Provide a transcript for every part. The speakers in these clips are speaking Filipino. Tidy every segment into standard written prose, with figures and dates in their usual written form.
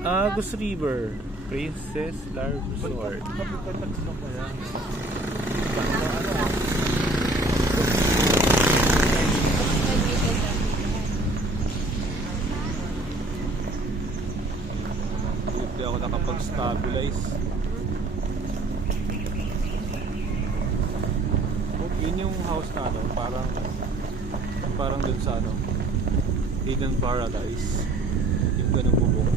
Agus River, Princess Lark Resort. Hindi ako nakapag-stabilize. Yun yung house na ano, parang dun sa ano, Hidden Paradise. Yung ganung bubong.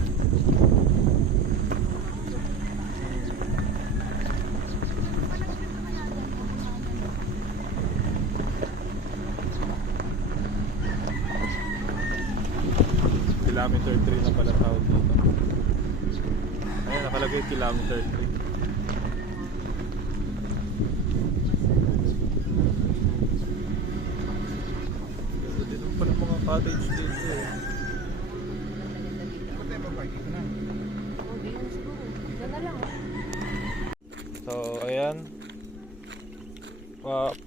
Kilometer 3 na pala tawag dito. Ayan, nakalagay kilometer 3. Mga cottage dito eh. So ayan,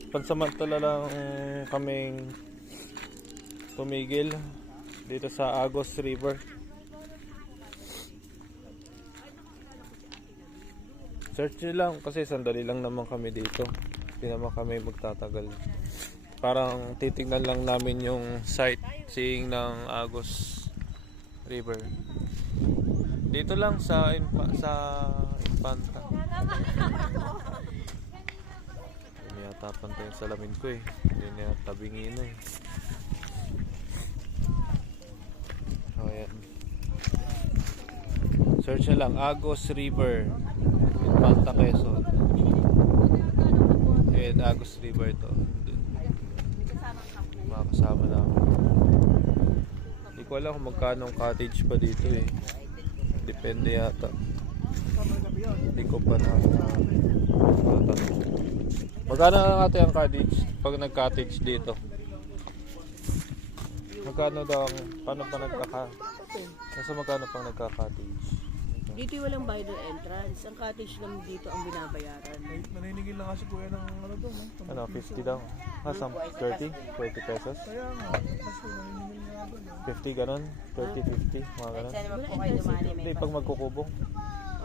pansamantala lang kaming tumigil dito sa Agus River. Search nyo lang kasi sandali lang naman kami dito, hindi naman kami magtatagal. Parang titignan lang namin yung sightseeing ng Agus River. Dito lang sa Infanta. Hindi yata pantay yung salamin ko eh. Hindi niya tabingin eh. So ayan. Search na lang Agus River, Infanta, Quezon. Ayan, Agus River to. Makakasama namin. Hindi ko alam kung magkano ang cottage pa dito eh. Depende yata. Hindi ko pa natatanong. Magkano na natin ang cottage pag nag-cottage dito? Magkano daw ang paano pa nasa magkano pang nagka-cottage? Dito walang bayad ng entrance. Ang cottage lang dito ang binabayaran. Naniningil lang kasi kuya ng ano doon. Ano, 50 daw? Some 30? 20 pesos? Kaya nga, kasi naniningil nga doon. 50 ganon? 30, 50? Mga ganon? Saan naman po kayo dumali? Hindi, pag magkukubong.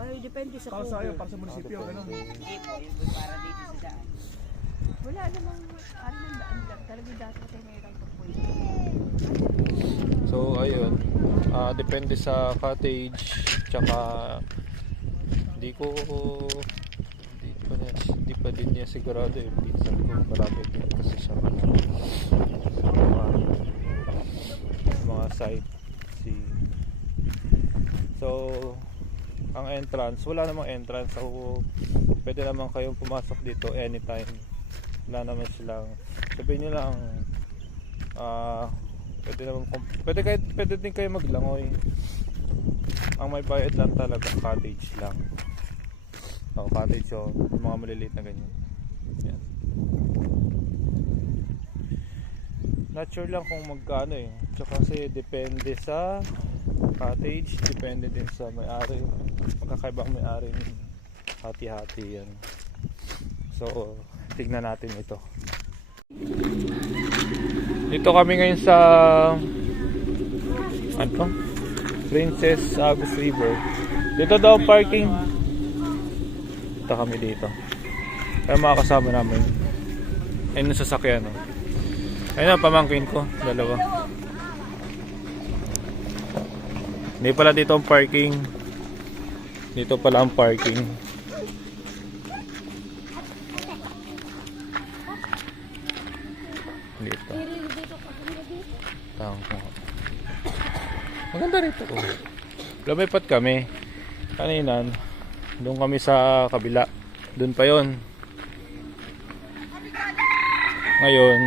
Ay, depende sa Para sa kubo. iyo, para sa munisipyo, gano'n. Hindi po, yung para dito sa daan. Wala namang ano ng daan lang. Talagang dati tayo mayroong pagpulit. So ayun, depende sa cottage, tsaka hindi pa din niya sigurado yung pinsan ko, marami din kasi siya mga sightseeing. So ang entrance, wala namang entrance, so pwede naman kayong pumasok dito anytime. Wala naman silang, sabihin nyo lang pwede din kayo maglangoy. Ang may bayad lang talaga cottage lang. Cottage o mga maliliit na ganyan. Yan. Not sure lang kung magkano eh. Tsaka kasi depende sa cottage, depende din sa may-ari. Magkakaibang may-ari, hati-hati yan. So tignan natin ito. Dito kami ngayon sa ano? Princess Agus River. Dito daw parking. Dito kami dito. Kaya mga kasama namin. Ayun yung sasakyan. Ayun na, pamangkin ko. Dalawa. Hindi pala dito ang parking. Dito pala ang parking. Dito. Maganda rito. Lumipat kami. Kanina, doon kami sa kabila. Doon pa yon. Ngayon,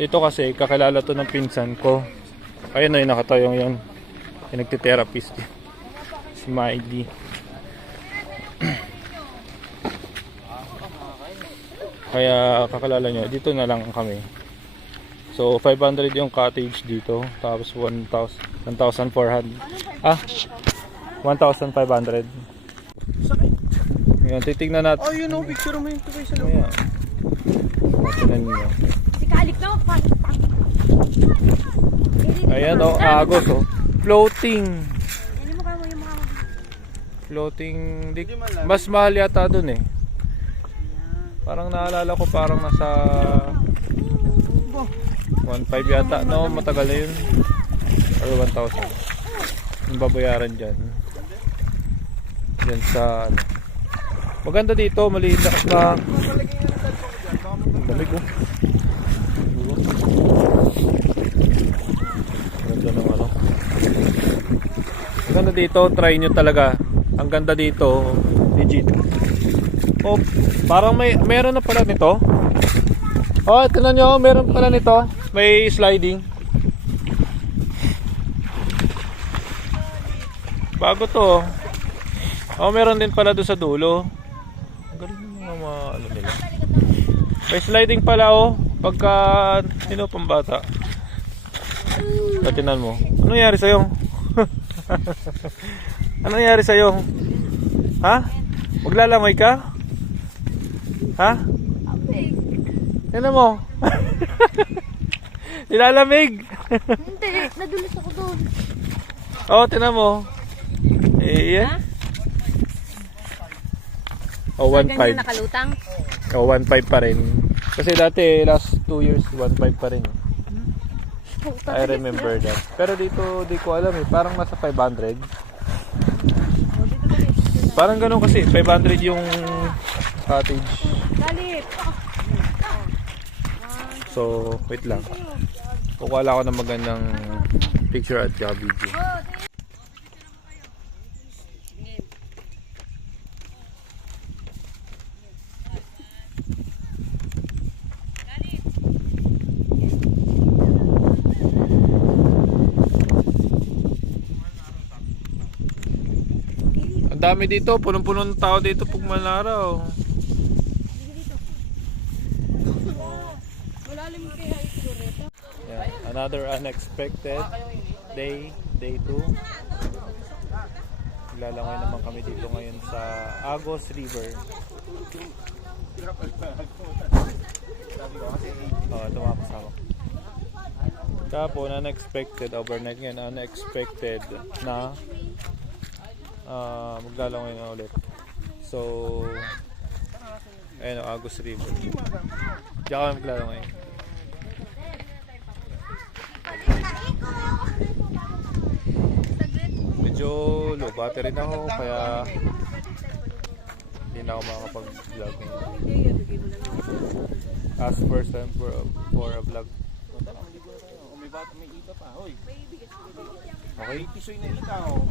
dito kasi kakilala to ng pinsan ko. Ayun na yung nakatayong yun. Yung nagtitherapist. Si Maidi. Kaya kakilala nyo, dito na lang kami. So 500 yung cottage dito, tapos 1,400. 1,500. Sakit. Ngayon titignan natin. Oh, you know, picture mo yung tukay sa loob. Ayan. Tignan nyo. Si Kalik na, Ayan o, Agus o. Floating. Yan mo ka mo yung Floating, mas mahal yata dun eh. Parang naalala ko parang nasa 1.5 yata. No, matagal na yun. Or 1,000. Yung babayaran dyan. Dyan sa ano. Maganda dito, maliit na. Ang dami ko. Ganda ng ano. Maganda dito, try nyo talaga. Ang ganda dito, legit. Oh, parang meron na pala nito. Oh, tingnan nyo, meron pala nito. May sliding. Bago to. Oh, meron din pala doon sa dulo. Ang galing ng mga ano nila. May sliding pala oh. Pagka sino pang bata. Tingnan mo. Ano nangyari sa'yo? Ano nangyari sa'yo? Ha? Maglalamay ka? Ha? Tingnan mo. Nilalamig. Hindi, nadulas ako doon. Oh, tingnan mo. Eh, yeah. Oh, 1.5. Ganyan nakalutang. Oh, 1.5 pa rin. Kasi dati, last 2 years, 1.5 pa rin. I remember that. Pero dito, di ko alam eh. Parang nasa 500. Parang ganun kasi. 500 yung cottage. Galit. So, wait lang. Kukuha ako ng magandang picture at video. Ang dami dito, punong-puno ng tao dito pag malaraw. Yeah, another unexpected day 2. Naglalangoy naman kami dito ngayon sa Agos River. Oh, ito mga kasama. Tapos unexpected, overnight yan, unexpected na maglalangoy na ulit. So, ayun o, Agos River. Diyan kami maglalangoy. Medyo low battery na ako, kaya hindi na ako makakapag-vlog. As first time for a vlog. May ita pa, hoy. Okay? Pisoy na ita, oh.